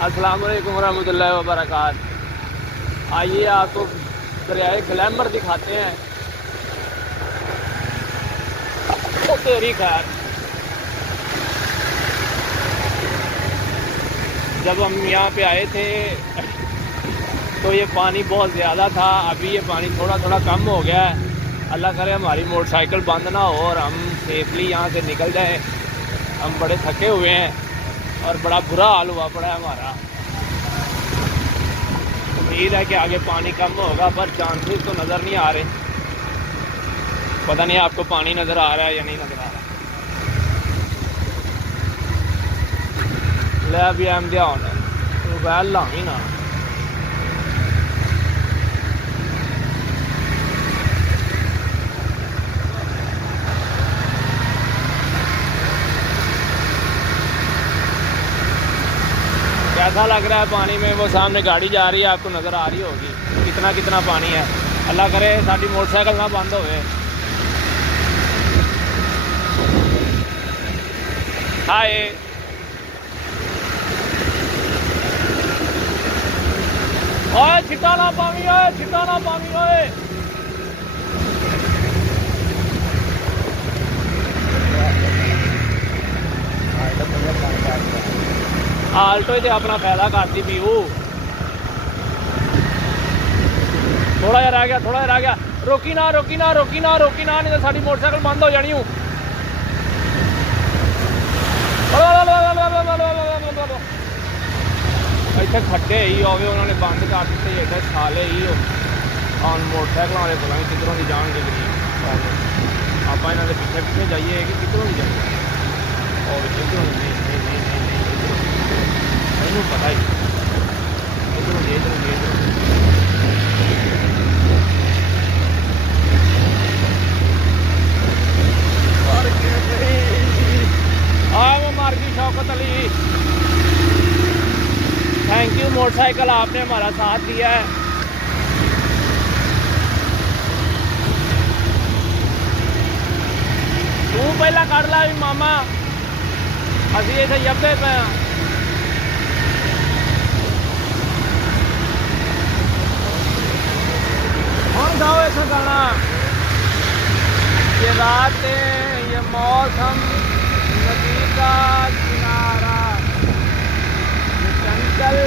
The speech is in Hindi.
अस्सलाम वालेकुम रहमतुल्लाहि व बरकातहू। आइए आपको दरियाए ग्लैमर दिखाते हैं। ओ तेरी खैर, जब हम यहाँ पे आए थे तो ये पानी बहुत ज़्यादा था। अभी ये पानी थोड़ा थोड़ा कम हो गया है। अल्लाह करे हमारी मोटरसाइकिल बंद ना हो और हम सेफली यहाँ से निकल जाएं। हम बड़े थके हुए हैं और बड़ा बुरा हाल हुआ पड़ा है हमारा। उम्मीद है कि आगे पानी कम होगा, पर चांसेस तो नज़र नहीं आ रहे। पता नहीं आपको पानी नज़र आ रहा है या नहीं नज़र आ रहा। ले अभी हम ध्यान मोबाइल ला ही ना। कैसा लग रहा है पानी में? वो सामने गाड़ी जा रही है, आपको नज़र आ रही होगी कितना कितना पानी है। अल्लाह करे साड़ी मोटरसाइकिल ना बंद होवे। हाय, ओए छिटा ना पानी, ओए छिटा ना पानी, ओए आल्टो ही अपना फायदा करती पी। थोड़ा जहा रह गया, थोड़ा जहा रह गया। रोकी ना, रोकी ना, रोकी ना, रोकी ना, नहीं तो साड़ी मोटरसाइकिल बंद हो जानी हूँ। इतने खड्डे ही होवे उन्होंने बंद कर दिते। इधर साले ही और मोटरसाइकिल वाले पता नहीं किधरों की जान के गरीब। आप इन्हों के पीछे पीछे जाइए कि किधरों की जाइए। और किधरों नहीं नहीं नहीं नहीं नहीं मैनू पता ही किधरों नहीं, इधरों नहीं, इधरों वो मार गई Shaukat Ali. Thank you motorcycle, आपने हमारा साथ दिया है। तू पहला कर ला भी मामा, अभी इतने जबदे पे हम गाओ ऐसा गाना। ये रातें, ये मौसम, नदी का किनारा, ये चंचल